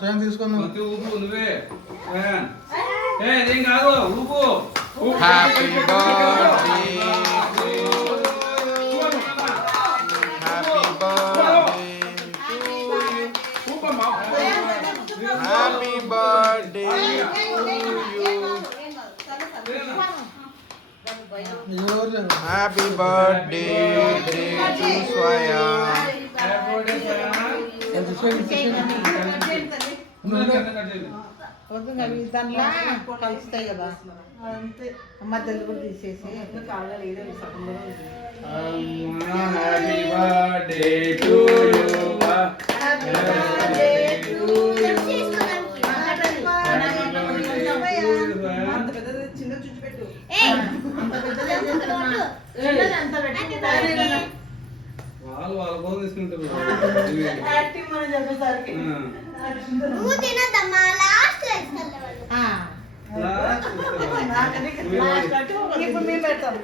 స్వయం తీసుకున్నావు. ఊపు నువ్వే ఏం కాదు ఊపు. Happy birthday happy birthday happy birthday to స్వయం. దాంట్లో కలుస్తాయి కదా మధ్యలో కూడా తీసేసి హ్యాపీ బర్త్డే టు యు. అంత పెద్దది చిన్న చుట్టు పెట్టు వాళ్ళు వాళ్ళ కోసం తీసుకుంటారు. యాక్టింగ్ మనం చెప్పేసరికి ఇప్పుడు మేము పెడతాం.